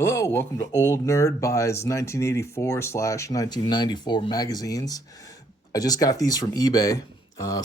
Hello, welcome to Old Nerd Buys 1984 slash 1994 magazines. I just got these from eBay,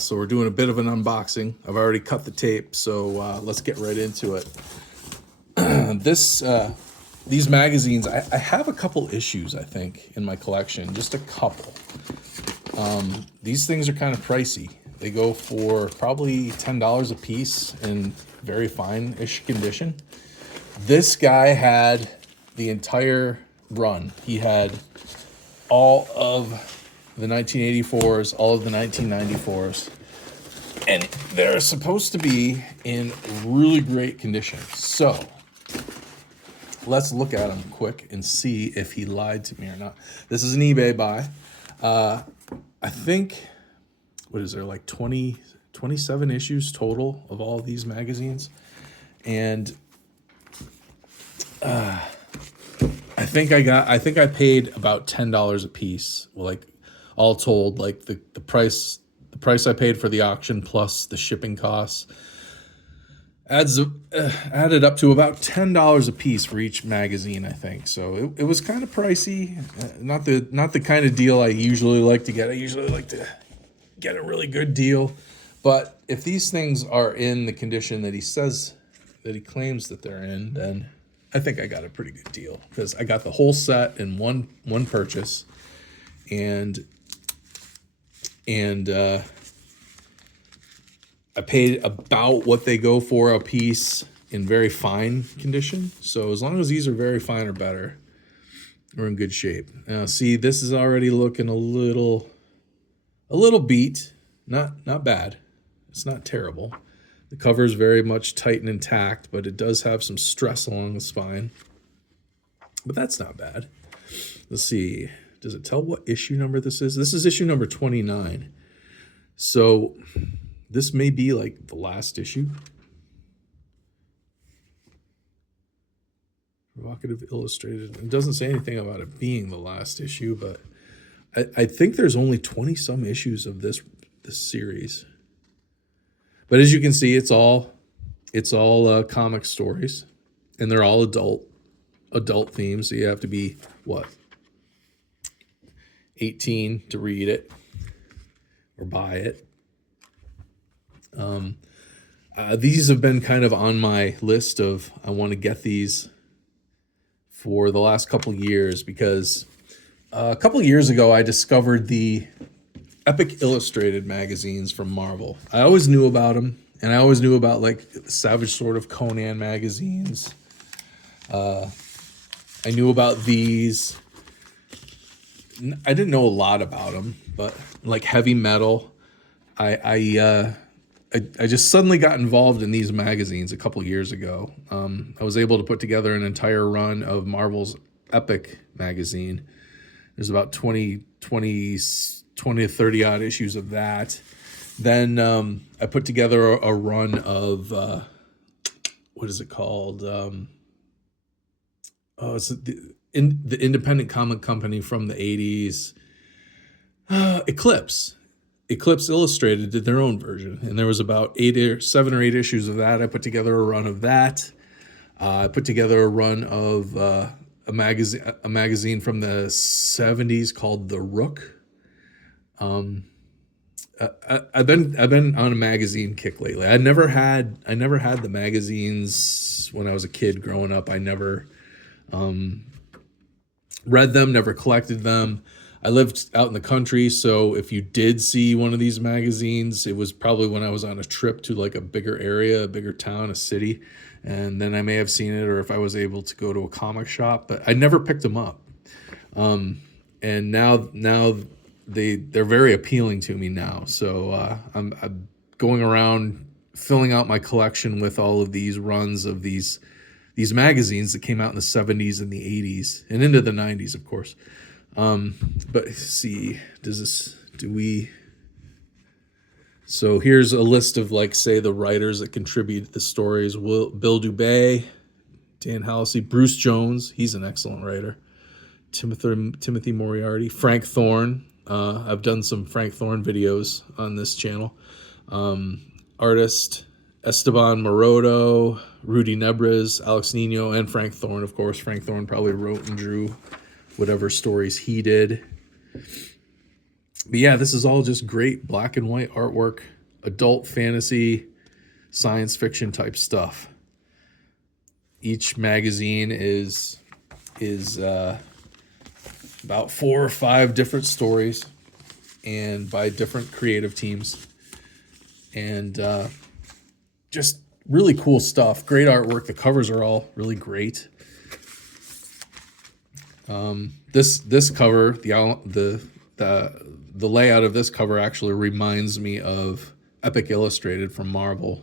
so we're doing a bit of an unboxing. I've already cut the tape, so let's get right into it. this These magazines, I have a couple issues, I think, in my collection, just a couple. These things are kind of pricey. They go for probably $10 a piece in very fine-ish condition. This guy had the entire run. He had all of the 1984s, all of the 1994s, and they're supposed to be in really great condition. So let's look at them quick and see if he lied to me or not. This is an eBay buy. I think, what is there, like 27 issues total of all of these magazines? And I think I paid about $10 a piece. Like, all told, like the price I paid for the auction plus the shipping costs added up to about $10 a piece for each magazine, I think. So it was kind of pricey. Not the kind of deal I usually like to get. I usually like to get a really good deal. But if these things are in the condition that he says, that he claims that they're in, then I think I got a pretty good deal, because I got the whole set in one purchase, and I paid about what they go for a piece in very fine condition. So as long as these are very fine or better, we're in good shape. Now, see, this is already looking a little beat. Not bad. It's not terrible. The cover is very much tight and intact, but it does have some stress along the spine. But that's not bad. Let's see. Does it tell what issue number this is? This is issue number 29. So this may be like the last issue. Provocative Illustrated. It doesn't say anything about it being the last issue, but I think there's only 20 some issues of this series. But as you can see, it's all comic stories, and they're all adult themes. So you have to be 18 to read it or buy it. These have been kind of on my list of, I want to get these for the last couple years, because a couple years ago I discovered the Epic Illustrated magazines from Marvel. I always knew about them, and I always knew about like Savage Sword of Conan magazines. I knew about these. I didn't know a lot about them, but like Heavy Metal. I just suddenly got involved in these magazines a couple years ago. I was able to put together an entire run of Marvel's Epic magazine. There's about 20 to 30 odd issues of that. Then I put together a run of, what is it called? It's the independent comic company from the 80s. Eclipse Illustrated did their own version, and there was about 7 or 8 issues of that. I put together a run of that. I put together a run of a magazine from the 70s called The Rook. I've been on a magazine kick lately. I never had the magazines when I was a kid growing up. I never read them, never collected them. I lived out in the country, so if you did see one of these magazines, it was probably when I was on a trip to like a bigger area, a bigger town, a city, and then I may have seen it, or if I was able to go to a comic shop, but I never picked them up. And now they're very appealing to me now. So I'm going around filling out my collection with all of these runs of these magazines that came out in the 70s and the 80s and into the 90s, of course. But see, so here's a list of, like, say, the writers that contribute the stories. Bill Dubay, Dan Halsey, Bruce Jones, he's an excellent writer. Timothy Moriarty, Frank Thorne. I've done some Frank Thorne videos on this channel. Artist Esteban Maroto, Rudy Nebres, Alex Nino, and Frank Thorne, of course. Frank Thorne probably wrote and drew whatever stories he did. But yeah, this is all just great black and white artwork, adult fantasy, science fiction type stuff. Each magazine is about 4 or 5 different stories, and by different creative teams, and just really cool stuff. Great artwork. The covers are all really great. This cover, the layout of this cover actually reminds me of Epic Illustrated from Marvel.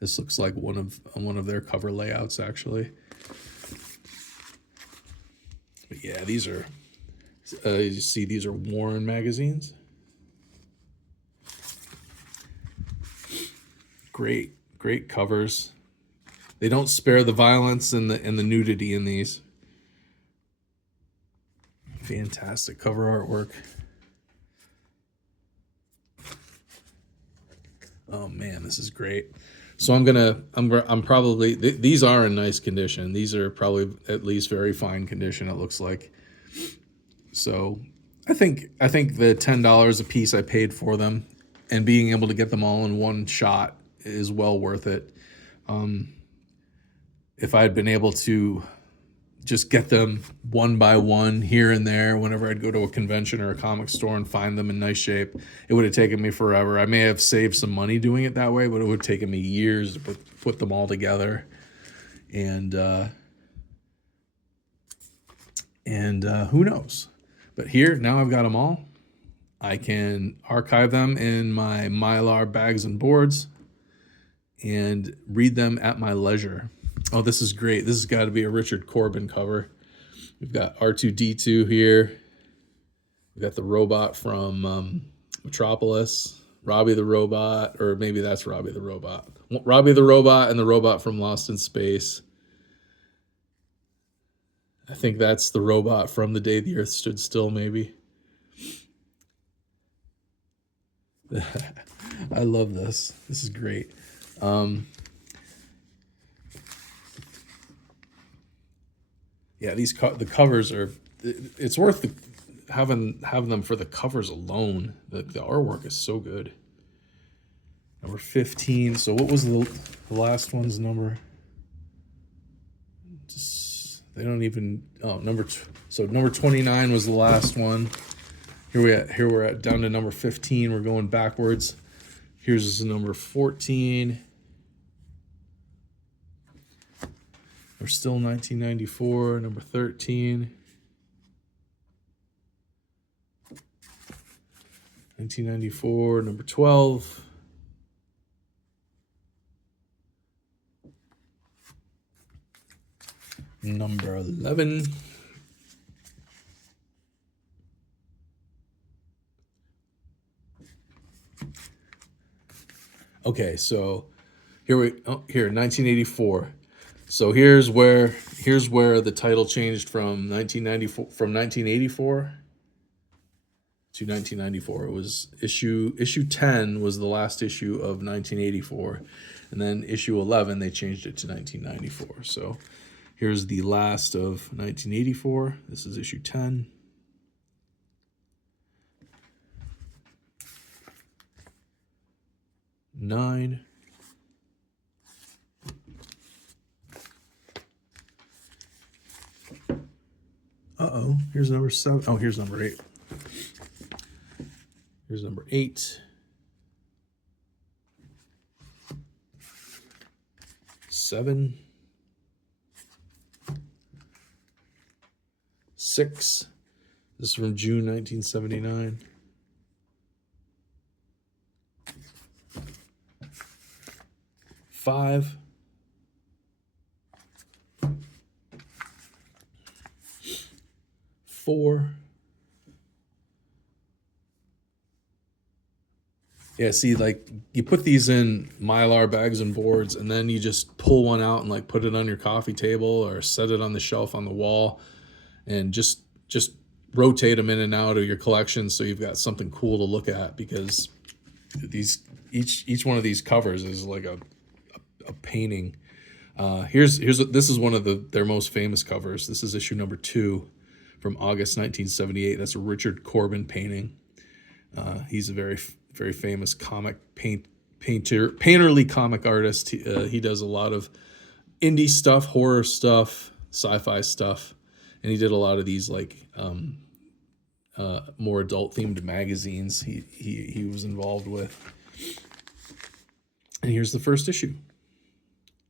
This looks like one of their cover layouts, actually. But yeah, these are you see, these are Warren magazines. Great covers. They don't spare the violence and the nudity in these. Fantastic cover artwork. Oh man, this is great. So I'm probably, these are in nice condition. These are probably at least very fine condition, it looks like. So I think the $10 a piece I paid for them, and being able to get them all in one shot, is well worth it. If I had been able to just get them one by one here and there whenever I'd go to a convention or a comic store and find them in nice shape, it would have taken me forever. I may have saved some money doing it that way, but it would have taken me years to put them all together. And who knows? But here, now I've got them all. I can archive them in my Mylar bags and boards and read them at my leisure. Oh, this is great. This has got to be a Richard Corbin cover. We've got R2-D2 here. We've got the robot from Metropolis, Robbie the Robot, or maybe that's Robbie the Robot. Robbie the Robot and the robot from Lost in Space. I think that's the robot from The Day the Earth Stood Still, maybe. I love this. This is great. Yeah, the covers are. It's worth having them for the covers alone. The artwork is so good. Number 15. So what was the last one's number? They don't even. Oh, so number 29 was the last one. Here we're at down to number 15. We're going backwards. Here's number 14. We're still 1994, number 13. 1994, number 12. Number 11. Okay, so here 1984. So here's where the title changed from 1984 to 1994. It was issue 10 was the last issue of 1984, and then issue 11 they changed it to 1994. So here's the last of 1984. This is issue 10. Nine. Uh-oh, here's number 7. Oh, here's number 8. Here's number 8. 7. 6. This is from June 1979. 5. 4. Yeah, see, like, you put these in Mylar bags and boards, and then you just pull one out and like put it on your coffee table or set it on the shelf on the wall, and just rotate them in and out of your collection so you've got something cool to look at, because each one of these covers is like a a painting. This is one of their most famous covers. This is issue number 2 from August 1978. That's a Richard Corbin painting. He's a very famous painterly comic artist. He does a lot of indie stuff, horror stuff, sci-fi stuff, and he did a lot of these like more adult themed magazines. He was involved with. And here's the first issue,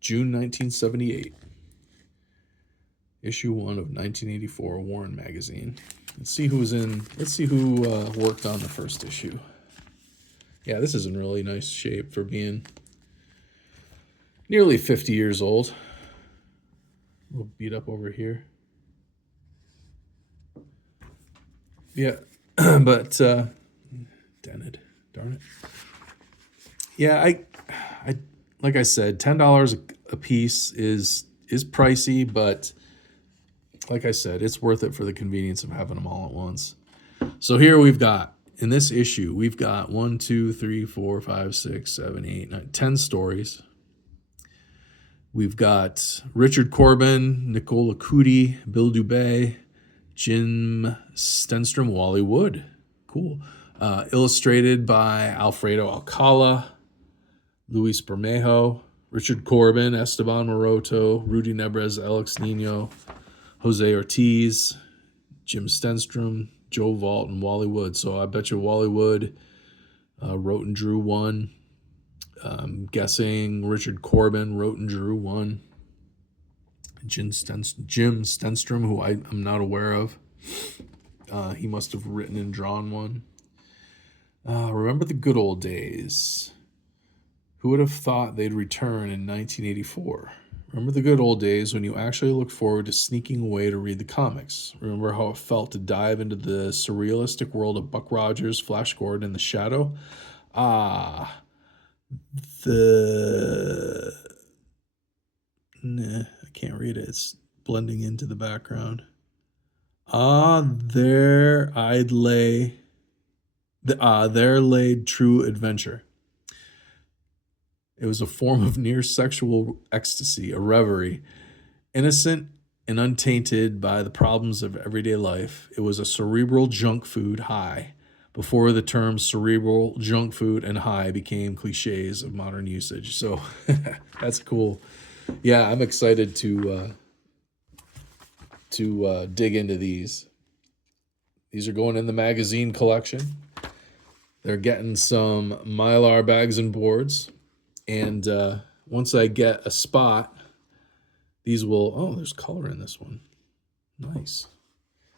June 1978. Issue 1 of 1984 Warren magazine. Let's see who worked on the first issue. Yeah, this is in really nice shape for being nearly 50 years old. A little beat up over here. Yeah, but dented. Darn it. Yeah, I like I said, $10 a piece is pricey, but like I said, it's worth it for the convenience of having them all at once. So here we've got, in this issue, we've got 1, 2, 3, 4, 5, 6, 7, 8, 9, 10 stories. We've got Richard Corbin, Nicola Cudi, Bill Dubay, Jim Stenstrom, Wally Wood. Cool. Illustrated by Alfredo Alcala, Luis Bermejo, Richard Corbin, Esteban Maroto, Rudy Nebres, Alex Nino, Jose Ortiz, Jim Stenstrom, Joe Vault, and Wally Wood. So I bet you Wally Wood wrote and drew one. I'm guessing Richard Corbin wrote and drew one. Jim Stenstrom, who I'm not aware of. He must have written and drawn one. Remember the good old days. Who would have thought they'd return in 1984? Remember the good old days when you actually looked forward to sneaking away to read the comics. Remember how it felt to dive into the surrealistic world of Buck Rogers, Flash Gordon, and The Shadow? Nah, I can't read it. It's blending into the background. There laid true adventure. It was a form of near sexual ecstasy, a reverie, innocent and untainted by the problems of everyday life. It was a cerebral junk food high, before the terms cerebral, junk food, and high became cliches of modern usage. So that's cool. Yeah, I'm excited to dig into these. These are going in the magazine collection. They're getting some Mylar bags and boards. And once I get a spot, these will... Oh, there's color in this one. Nice.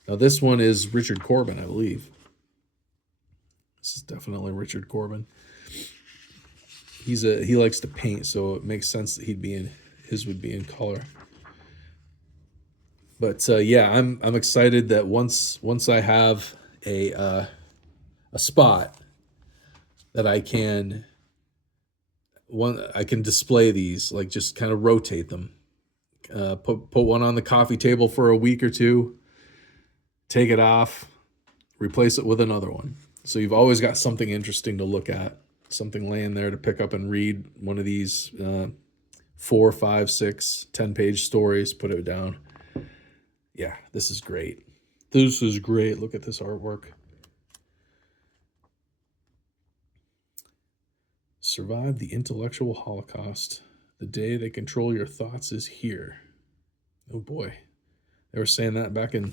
Now this one is Richard Corbin, I believe. This is definitely Richard Corbin. He likes to paint, so it makes sense that his would be in color. But yeah, I'm excited that once I have a spot that I can display these, like just kind of rotate them. Put one on the coffee table for a week or two, take it off, replace it with another one. So you've always got something interesting to look at, something laying there to pick up and read one of these 4, 5, 6, 10-page stories, put it down. Yeah, this is great. This is great. Look at this artwork. Survive the intellectual holocaust. The day they control your thoughts is here. Oh boy. They were saying that back in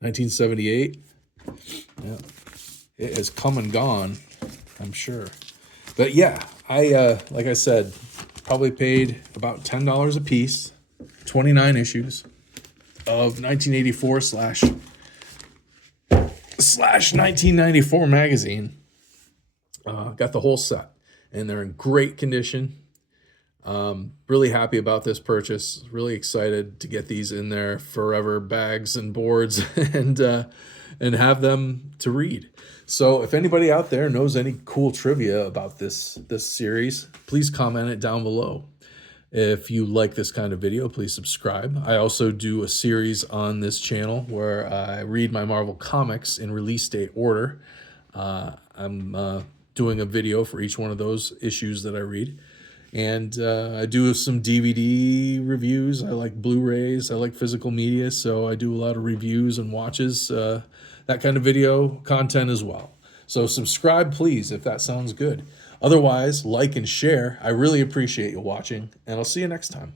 1978. Yeah. It has come and gone, I'm sure. But yeah, I like I said, probably paid about $10 a piece, 29 issues of 1984 slash 1994 magazine. Got the whole set, and they're in great condition. Really happy about this purchase. Really excited to get these in their forever bags and boards and have them to read. So if anybody out there knows any cool trivia about this series, please comment it down below. If you like this kind of video, please subscribe. I also do a series on this channel where I read my Marvel comics in release date order. I'm doing a video for each one of those issues that I read. And I do some DVD reviews. I like Blu-rays. I like physical media, so I do a lot of reviews and watches, that kind of video content as well. So subscribe, please, if that sounds good. Otherwise, like and share. I really appreciate you watching, and I'll see you next time.